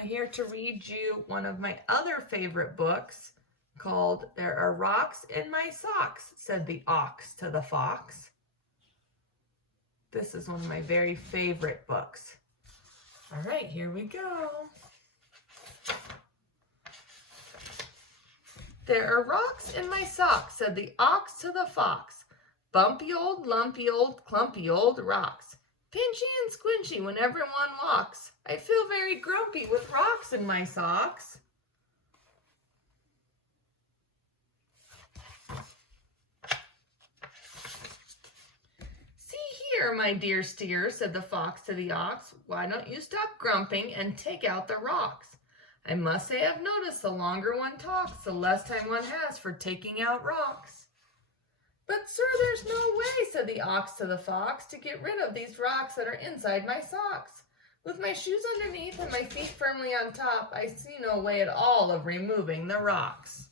I'm here to read you one of my other favorite books called There Are Rocks in My Socks, said the ox to the fox. This is one of my very favorite books. All right, here we go. There are rocks in my socks, said the ox to the fox. Bumpy old, lumpy old, clumpy old rocks. Pinchy and squinchy when everyone walks. I feel very grumpy with rocks in my socks. See here, my dear steer, said the fox to the ox. Why don't you stop grumping and take out the rocks? I must say I've noticed the longer one talks, the less time one has for taking out rocks. But sir, there's no way, said the ox to the fox, to get rid of these rocks that are inside my socks. With my shoes underneath and my feet firmly on top, I see no way at all of removing the rocks.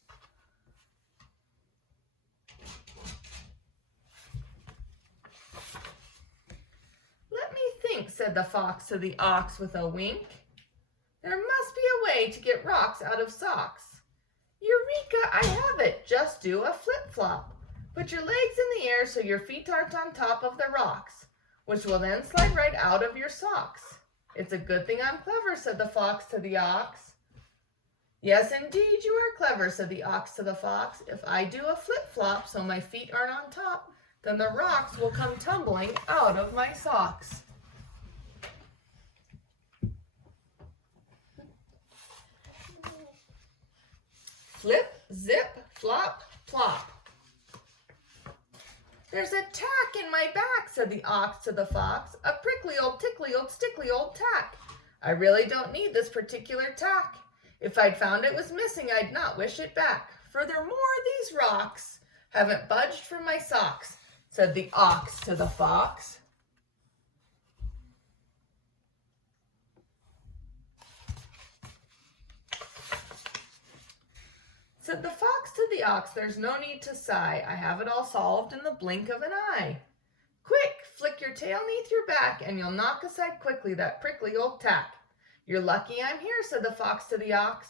Let me think, said the fox to the ox with a wink. There must be a way to get rocks out of socks. Eureka, I have it. Just do a flip-flop. Put your legs in the air so your feet aren't on top of the rocks, which will then slide right out of your socks. It's a good thing I'm clever, said the fox to the ox. Yes, indeed, you are clever, said the ox to the fox. If I do a flip-flop so my feet aren't on top, then the rocks will come tumbling out of my socks. Flip, zip, flop, plop. There's a tack in my back, said the ox to the fox. A prickly old, tickly old, stickly old tack. I really don't need this particular tack. If I'd found it was missing, I'd not wish it back. Furthermore, these rocks haven't budged from my socks, said the ox to the fox. Said the fox to the ox, there's no need to sigh. I have it all solved in the blink of an eye. Quick, flick your tail neath your back, and you'll knock aside quickly that prickly old tack. You're lucky I'm here, said the fox to the ox.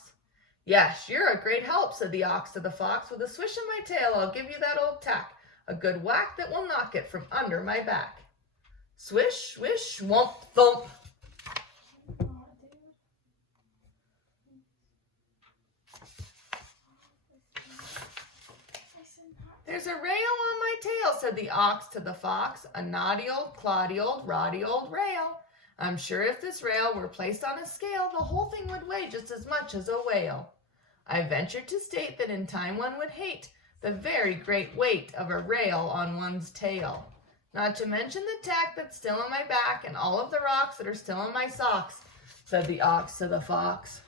Yes, you're a great help, said the ox to the fox. With a swish of my tail, I'll give you that old tack, a good whack that will knock it from under my back. Swish, swish, whomp, thump. There's a rail on my tail, said the ox to the fox, a naughty old, cloddy old, roddy old rail. I'm sure if this rail were placed on a scale, the whole thing would weigh just as much as a whale. I venture to state that in time one would hate the very great weight of a rail on one's tail. Not to mention the tack that's still on my back and all of the rocks that are still in my socks, said the ox to the fox.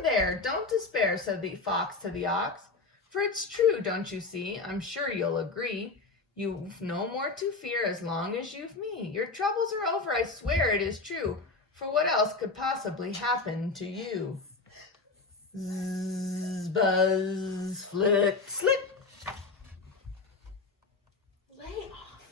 There, don't despair, said the fox to the ox. For it's true, don't you see? I'm sure you'll agree. You've no more to fear as long as you've me. Your troubles are over, I swear it is true. For what else could possibly happen to you? Zzz, buzz, flick, slip. Lay off.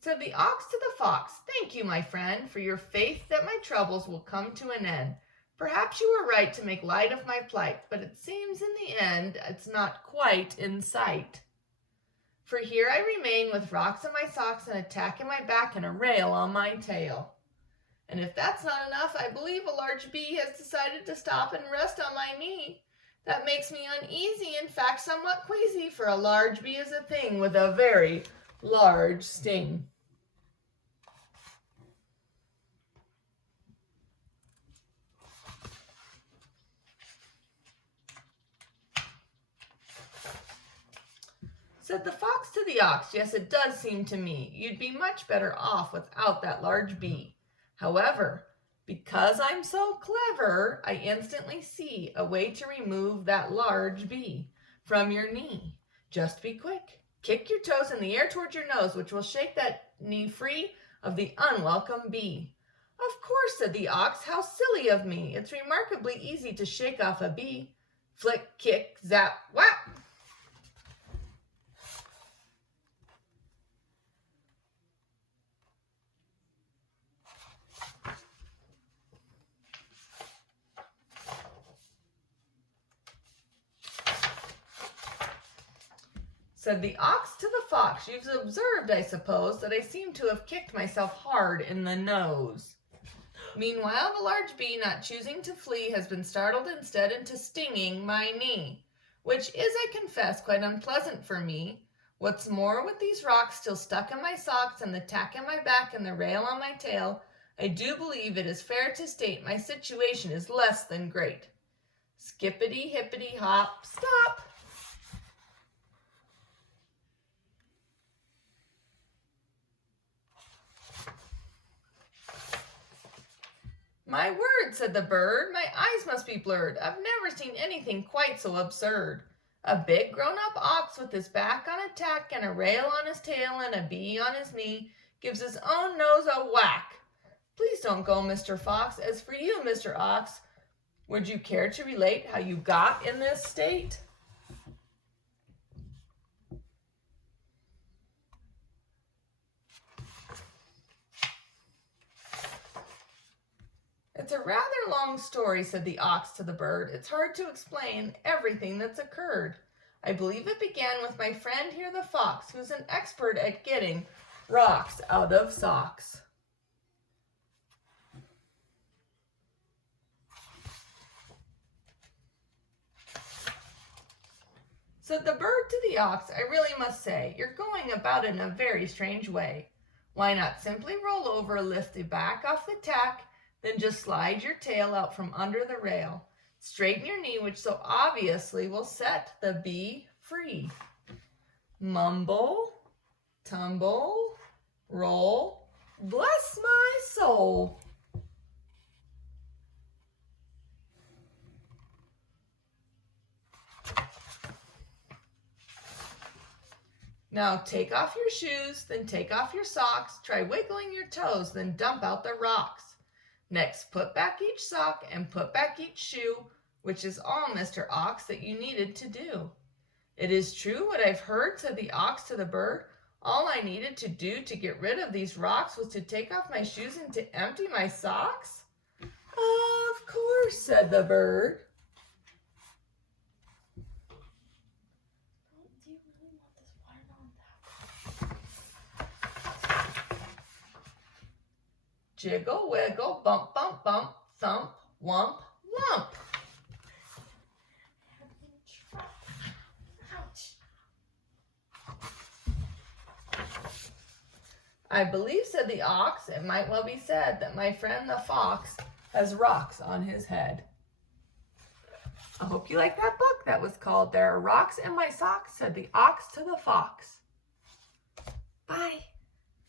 Said the ox to the fox, thank you, my friend, for your faith that my troubles will come to an end. Perhaps you were right to make light of my plight, but it seems in the end it's not quite in sight. For here I remain with rocks in my socks and a tack in my back and a rail on my tail. And if that's not enough, I believe a large bee has decided to stop and rest on my knee. That makes me uneasy, in fact somewhat queasy, for a large bee is a thing with a very large sting. Said the fox to the ox, yes, it does seem to me you'd be much better off without that large bee. However, because I'm so clever, I instantly see a way to remove that large bee from your knee. Just be quick. Kick your toes in the air towards your nose, which will shake that knee free of the unwelcome bee. Of course, said the ox. How silly of me. It's remarkably easy to shake off a bee. Flick, kick, zap, whap. Said the ox to the fox, you've observed, I suppose, that I seem to have kicked myself hard in the nose. Meanwhile, the large bee, not choosing to flee, has been startled instead into stinging my knee, which is, I confess, quite unpleasant for me. What's more, with these rocks still stuck in my socks and the tack in my back and the rail on my tail, I do believe it is fair to state my situation is less than great. Skippity, hippity, hop, stop! My word, said the bird, my eyes must be blurred. I've never seen anything quite so absurd. A big grown-up ox with his back on a tack and a rail on his tail and a bee on his knee gives his own nose a whack. Please don't go, Mr. Fox. As for you, Mr. Ox, would you care to relate how you got in this state? It's a rather long story, said the ox to the bird. It's hard to explain everything that's occurred. I believe it began with my friend here, the fox, who's an expert at getting rocks out of socks. Said the bird to the ox, I really must say, you're going about it in a very strange way. Why not simply roll over, lift the back off the tack, then just slide your tail out from under the rail. Straighten your knee, which so obviously will set the bee free. Mumble, tumble, roll, bless my soul. Now take off your shoes, then take off your socks, try wiggling your toes, then dump out the rocks. Next, put back each sock and put back each shoe, which is all, Mr. Ox, that you needed to do. It is true what I've heard, said the ox to the bird. All I needed to do to get rid of these rocks was to take off my shoes and to empty my socks? Of course, said the bird. Do you really want this watermelon back? Jiggle, wiggle, bump, bump, bump, thump, wump, lump. Ouch. I believe, said the ox, it might well be said that my friend the fox has rocks on his head. I hope you like that book. That was called There Are Rocks in My Socks, said the ox to the fox. Bye.